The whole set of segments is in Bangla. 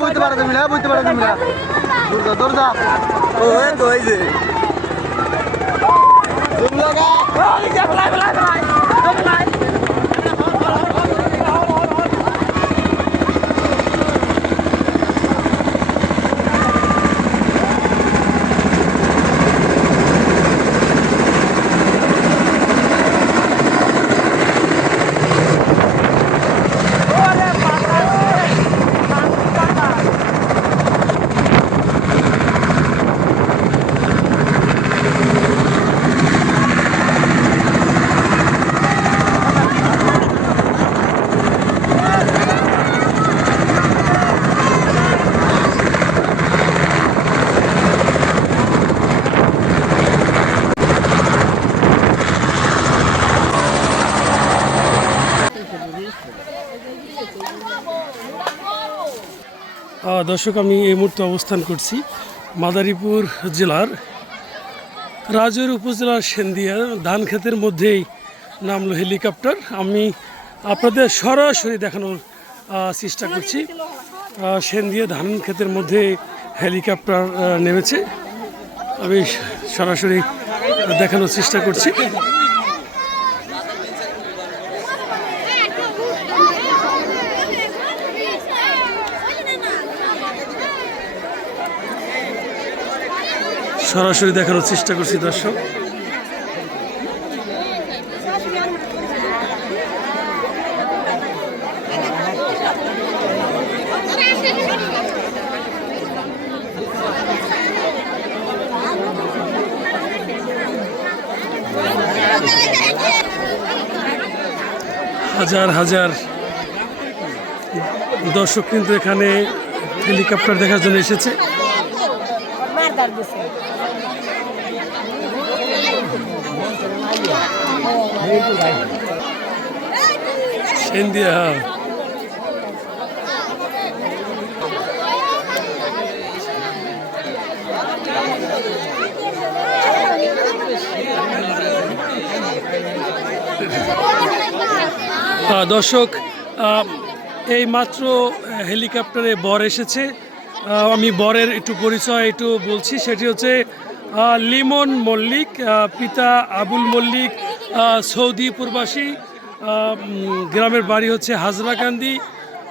বুঝতে পারো তুমি না, বুঝতে পারো তুমি না। দূর যা ও তো এই যে দর্শক, আমি এই মুহূর্তে অবস্থান করছি মাদারীপুর জেলার রাজৈর উপজেলার সেন্দিয়া ধান ক্ষেতের মধ্যেই নামলো হেলিকপ্টার। আমি আপনাদের সরাসরি দেখানোর চেষ্টা করছি। সেন্দিয়া ধান ক্ষেতের মধ্যে হেলিকপ্টার নেমেছে, আমি সরাসরি দেখানোর চেষ্টা করছি। সরাসরি দেখানোর চেষ্টা করছি দর্শক। হাজার হাজার দর্শক কিন্তু এখানে হেলিকপ্টার দেখার জন্য এসেছে। সেন্দিয়া দর্শক, এই মাত্র হেলিকপ্টারে বর এসেছে। আমি বরের একটু পরিচয় একটু বলছি। সেটি হচ্ছে লিমন মল্লিক, পিতা আবুল মল্লিক সৌদি প্রবাসী। গ্রামের বাড়ি হচ্ছে হাজরাকান্দি,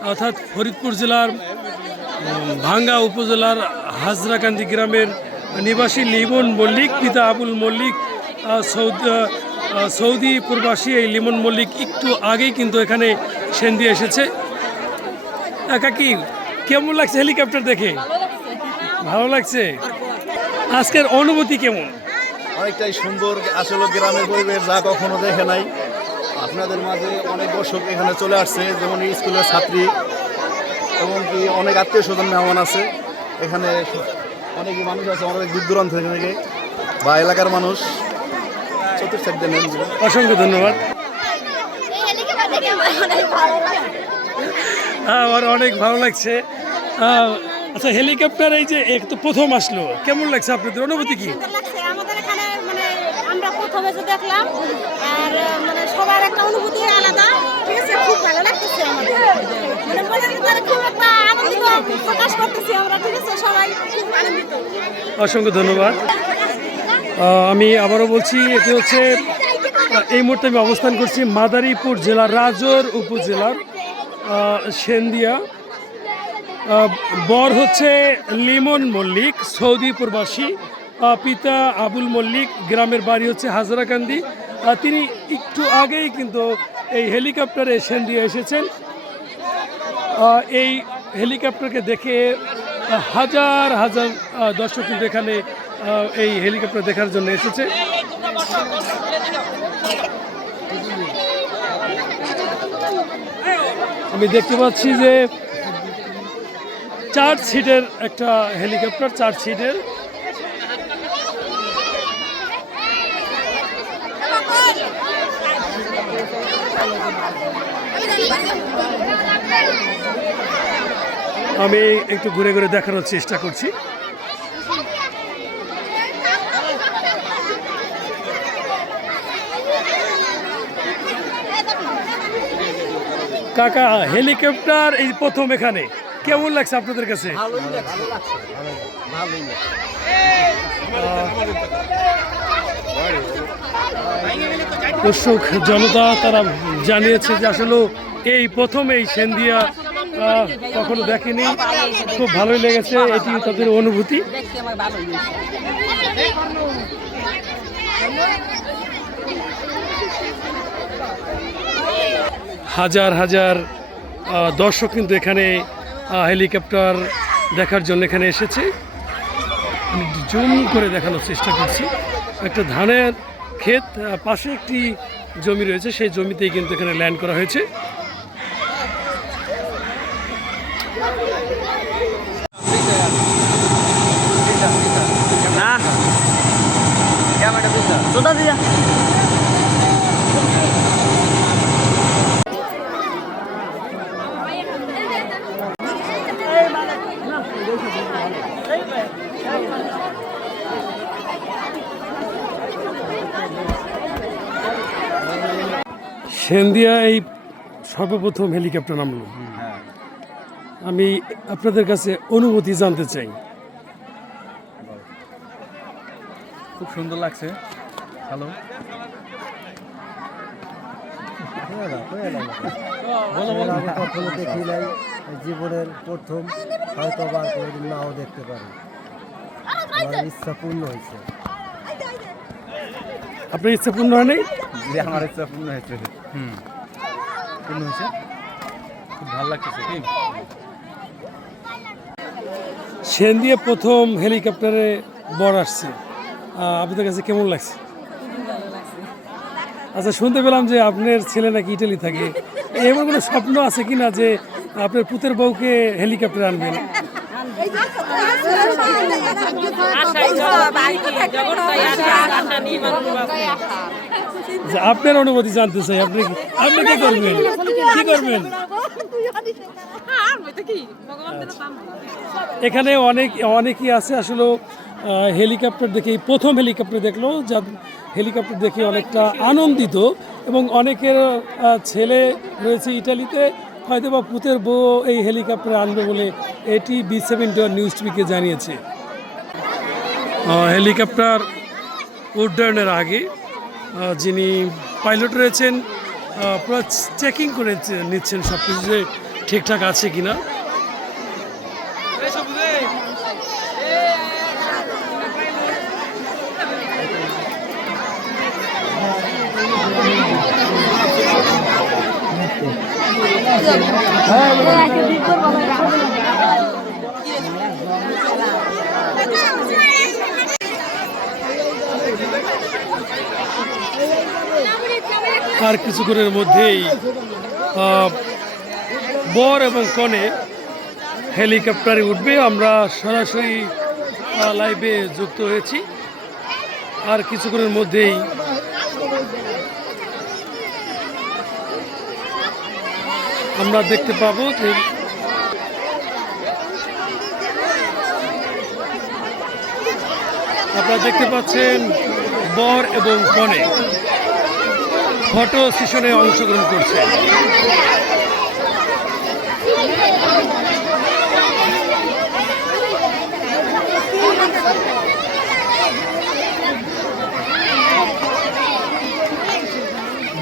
অর্থাৎ ফরিদপুর জেলার ভাঙ্গা উপজেলার হাজরাকান্দি গ্রামের নিবাসী লিমন মল্লিক, পিতা আবুল মল্লিক সৌদি প্রবাসী। এই লিমন মল্লিক একটু আগেই কিন্তু এখানে সেন্দিয়া এসেছে। কাকি, কেমন লাগছে হেলিকপ্টার দেখে? ভালো লাগছে। আজকের অনুভূতি কেমন? অনেকটাই সুন্দর, আসলে গ্রামের পরিবেশ যা কখনো দেখে নাই। আপনাদের মাঝে অনেক দর্শক এখানে চলে আসছে, যেমন স্কুলের ছাত্রী এবং কি অনেক আত্মীয় স্বজন মেহমান আছে। এখানে অনেকই মানুষ আছে, অনেক দূর দূরান্ত থেকে বা এলাকার মানুষ। অসংখ্য ধন্যবাদ। আমার অনেক ভালো লাগছে। আচ্ছা, হেলিকপ্টার এই যে একটু প্রথম আসলো, কেমন লাগছে আপনাদের অনুভূতি কি? আমাদের এখানে মানে আমরা প্রথমে যে দেখলাম, আর মানে সবার একটা অনুভূতি আলাদা। ঠিক আছে, খুব ভালো লাগতেছে আমাদের, মানে মনের ভিতরে খুব একটা আনন্দ প্রকাশ করতেছি আমরা। ঠিক আছে, সবাই খুব আনন্দিত। অসংখ্য ধন্যবাদ। আমি আবারও বলছি, এটি হচ্ছে এই মুহূর্তে আমি অবস্থান করছি মাদারীপুর জেলার রাজৈর উপজেলার সেন্দিয়া। বর হচ্ছে লিমন মল্লিক, সৌদি প্রবাসী। পিতা আবুল মল্লিক, গ্রামের বাড়ি হচ্ছে হাজরাকান্দি। তিনি একটু আগেই কিন্তু এই হেলিকপ্টারে সেন্দিয়া এসেছেন। এই হেলিকপ্টারকে দেখে হাজার হাজার দর্শক কিন্তু এখানে এই হেলিকপ্টার দেখার জন্য এসেছে। আমি দেখতে পাচ্ছি যে 4 সিটের একটা হেলিকপ্টার, 4 সিটের। আমি একটু ঘুরে ঘুরে দেখানোর চেষ্টা করছি। কাকা, হেলিকপ্টার এই প্রথম এখানে, কেমন লাগছে আপনাদের কাছে? দর্শক জনতা তারা জানিয়েছে যে আসলে এই প্রথম এই সেন্দিয়া কখনো দেখেনি, খুব ভালোই লেগেছে, এটি তাদের অনুভূতি। হাজার হাজার দর্শক কিন্তু এখানে হেলিকপ্টার দেখার জন্য এখানে এসেছে। আমি জুম করে দেখানোর চেষ্টা করছি। একটা ধানের ক্ষেত, পাশে একটি জমি রয়েছে, সেই জমিতেই কিন্তু এখানে ল্যান্ড করা হয়েছে। সেন্দিয়া এই সর্বপ্রথম হেলিকপ্টার নামলো। আমি আপনাদের কাছে অনুভূতি জানতে চাই। খুব সুন্দর লাগছে, ভালো। কখনো দেখি নাই, জীবনের প্রথম, হয়তো বা কোনোদিন নাও দেখতে পারি। আমার ইচ্ছা পূর্ণ হয়েছে। আপনার ইচ্ছা পূর্ণ হয় নাই? যে আমার ইচ্ছা পূর্ণ হয়েছে। পূর্ণ হয়েছে, খুব ভালো লাগতেছে। ঠিক, সেন্দিয়া প্রথম হেলিকপ্টারে বর আসছে, আপনাদের কাছে কেমন লাগছে? আচ্ছা, শুনতে পেলাম যে আপনার ছেলে নাকি ইটালি থাকে, এমন কোনো স্বপ্ন আছে কিনা যে আপনার পুতের বউকে হেলিকপ্টার আনবেন? আপনার অনুভূতি জানতে চাই। আপনি কি করবেন, কি করবেন? এখানে অনেকেই আছে আসলে হেলিকপ্টার দেখে, প্রথম হেলিকপ্টার দেখলো, যা হেলিকপ্টার দেখে অনেকটা আনন্দিত, এবং অনেকের ছেলে রয়েছে ইটালিতে, হয়তো বা পুতের বউ এই হেলিকপ্টার আনবে বলে এটি B7 নিউজ টিভিকে জানিয়েছে। হেলিকপ্টার উড্ডয়নের আগে যিনি পাইলট রয়েছেন পুরো চেকিং করে নিচ্ছেন সব কিছু যে ঠিকঠাক আছে কিনা। আর কিছুক্ষণের মধ্যেই বর এবং কনে হেলিকপ্টারে উঠবে। আমরা সরাসরি লাইভে যুক্ত হয়েছি। আর কিছুক্ষণের মধ্যেই আমরা দেখতে পাবো যে আপনারা দেখতে পাচ্ছেন বর এবং কনে ফটো সেশনে অংশগ্রহণ করছে।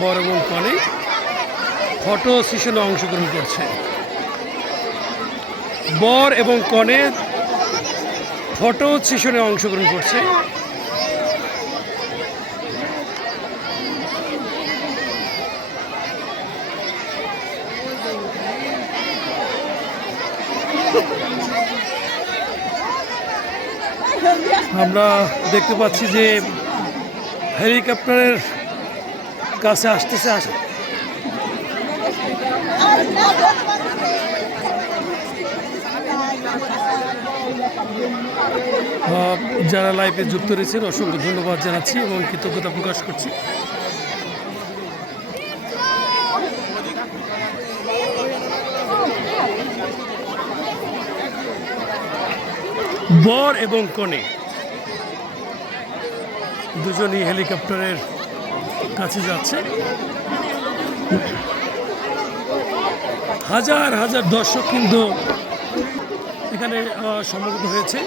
বর এবং কনে ফটো সেশনে অংশগ্রহণ করছে। বর এবং কনে ফটো সেশনে অংশগ্রহণ করছে। আমরা দেখতে পাচ্ছি যে হেলিকপ্টারের কাছে আসতেছে যারা লাইভে যুক্ত রয়েছেন অসংখ্য ধন্যবাদ জানাচ্ছি এবং কৃতজ্ঞতা প্রকাশ করছি। বর এবং কনে দুজনই হেলিকপ্টারের কাছে যাচ্ছে। হাজার হাজার দর্শক কিন্তু এখানে সমবেত হয়েছে।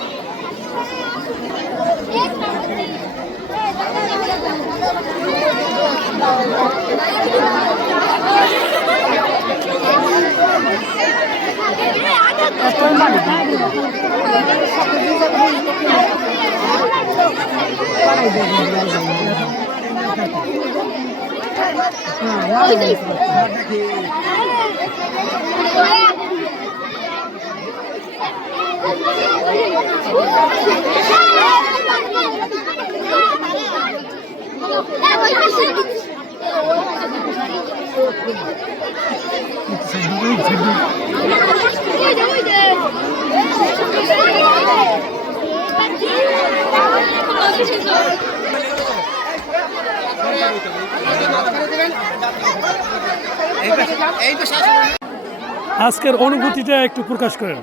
আজকের অনুভূতিটা একটু প্রকাশ করেন।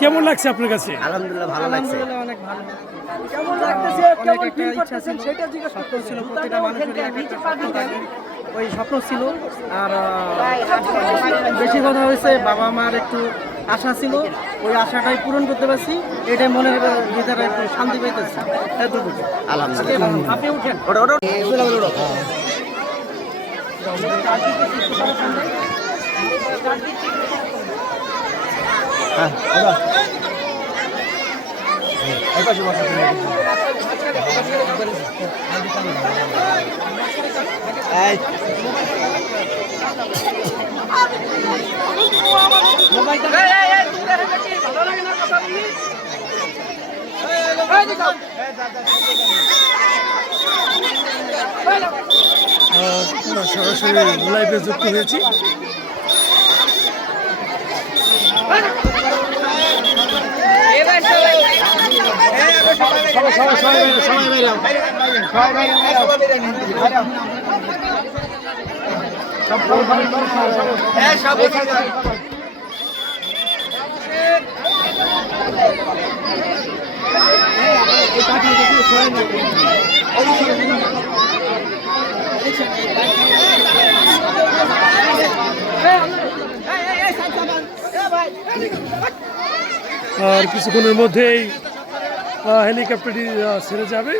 কেমন লাগছে আপনার কাছে? আলহামদুলিল্লাহ ভালো লাগছে। অনেক ভালো। অনেক একটা ইচ্ছা ছিল, স্বপ্ন ছিল, প্রতিটা মানুষেরই একটা স্বপ্ন থাকে। ওই স্বপ্ন ছিল। আর বেশি কথা হয়েছে, বাবা মার একটু আশা ছিল, ওই আশাটাই পূরণ করতে পারছি। এটাই মনের ভিতরে একটু শান্তি পাইতেছি। আলহামদুলিল্লাহ। আপনি উঠেন। আমরা সরাসরি লাইভে যুক্ত হয়েছি। আর কিছুক্ষণের মধ্যেই হেলিকপ্টারটি ছেড়ে যাবে।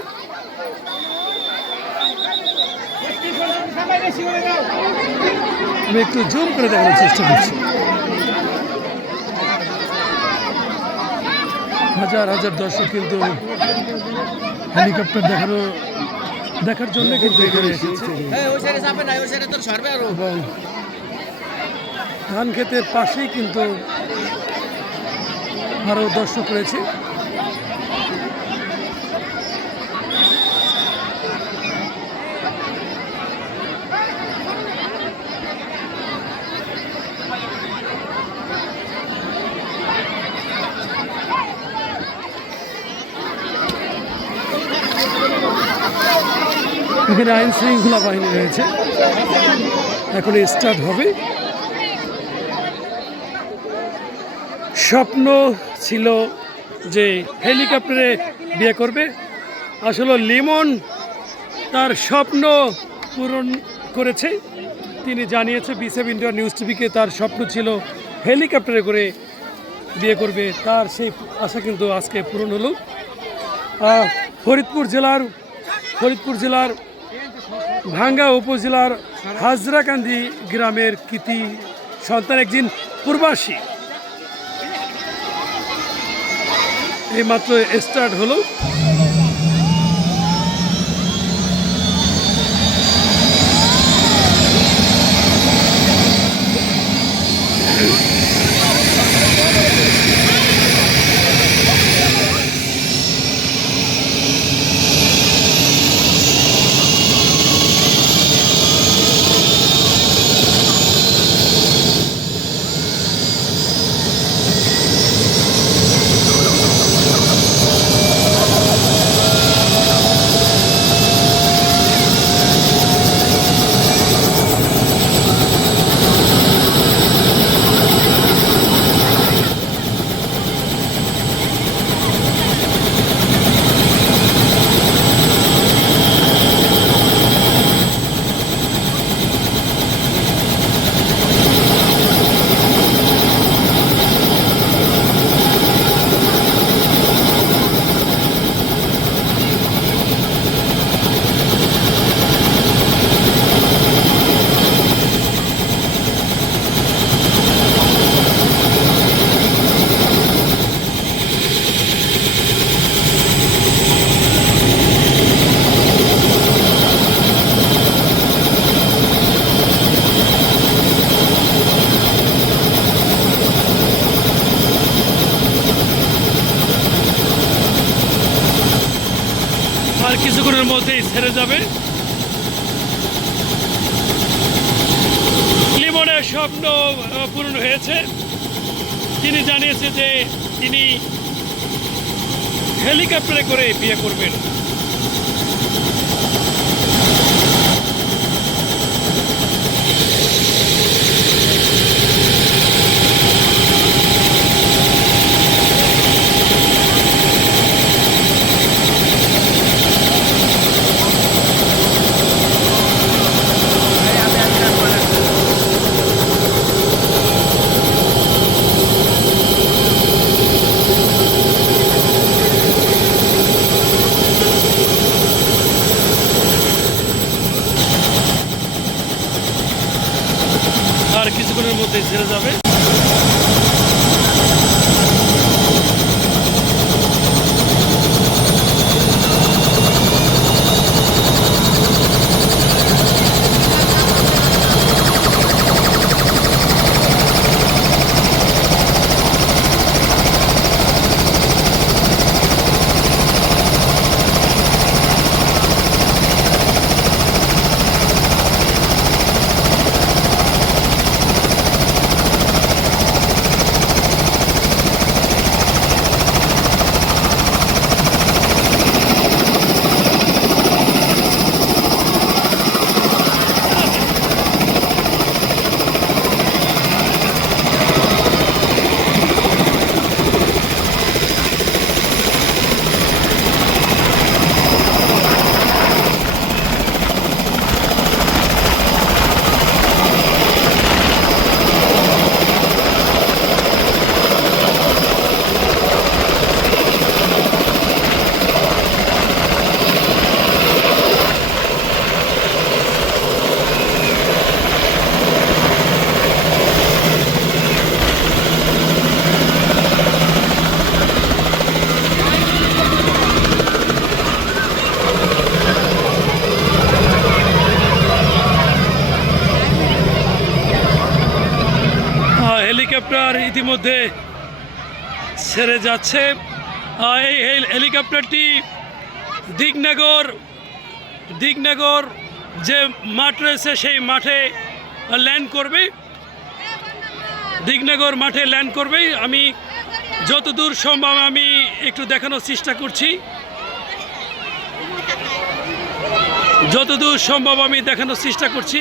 আমি একটু জুম করে দেখানোর চেষ্টা করছি। হাজার হাজার দর্শক কিন্তু হেলিকপ্টার দেখার জন্য কিন্তু এখানে এসেছে। এবং ধান ক্ষেতের পাশেই কিন্তু আরও দর্শক রয়েছে। এখানে আইন শৃঙ্খলা বাহিনী রয়েছে, এখন স্টার্ট হবে। স্বপ্ন ছিল যে হেলিকপ্টারে বিয়ে করবে, আসলে লিমন তার স্বপ্ন পূরণ করেছে। তিনি জানিয়েছে বিসেফ ইন্ডিয়া নিউজ টিভিকে তার স্বপ্ন ছিল হেলিকপ্টারে করে বিয়ে করবে, তার সেই আশা কিন্তু আজকে পূরণ হলো। ফরিদপুর জেলার ভাঙ্গা উপজেলার হাজরাকান্দি গ্রামের কৃতি সন্তান একজন প্রবাসী এইমাত্র স্টার্ট হলো। যাবে। লিমনের স্বপ্ন পূরণ হয়েছে। তিনি জানিয়েছে যে তিনি হেলিকপ্টারে করে বিয়ে করবেন। আর কিছুক্ষণের মধ্যে ছেড়ে যাবে। হেলিকপ্টার ইতিমধ্যে ছেড়ে যাচ্ছে। এই হেলিকপ্টারটি দিগনগর যে মাঠ রয়েছে সেই মাঠে ল্যান্ড করবে। দিগনগর মাঠে ল্যান্ড করবে। আমি যতদূর সম্ভব আমি একটু দেখানোর চেষ্টা করছি। যতদূর সম্ভব আমি দেখানোর চেষ্টা করছি।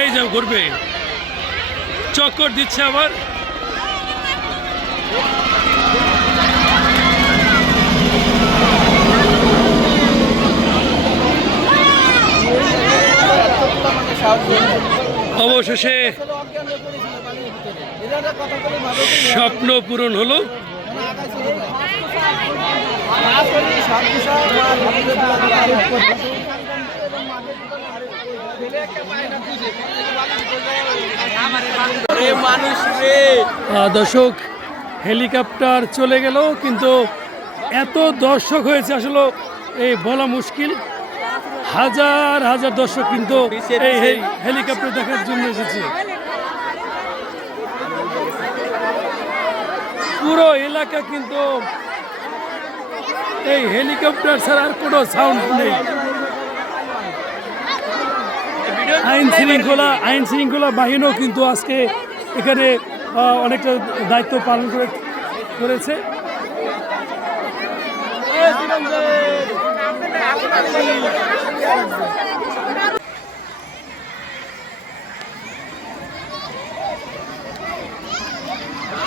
এই যে ঘুরবে, চক্কর দিচ্ছে আবার। অবশেষে স্বপ্ন পূরণ হলো। দর্শক, হেলিকপ্টার চলে গেল, কিন্তু এত দর্শক হয়েছে আসলে এই বলা মুশকিল। হাজার হাজার দর্শক কিন্তু এই হেলিকপ্টার দেখার জন্য এসেছে। পুরো এলাকা কিন্তু এই হেলিকপ্টার ছাড়া আর কোনো সাউন্ড নেই। আইন শৃঙ্খলা বাহিনীও কিন্তু আজকে এখানে অনেকটা দায়িত্ব পালন করেছে।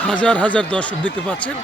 হাজার হাজার দর্শক দেখতে পাচ্ছেন।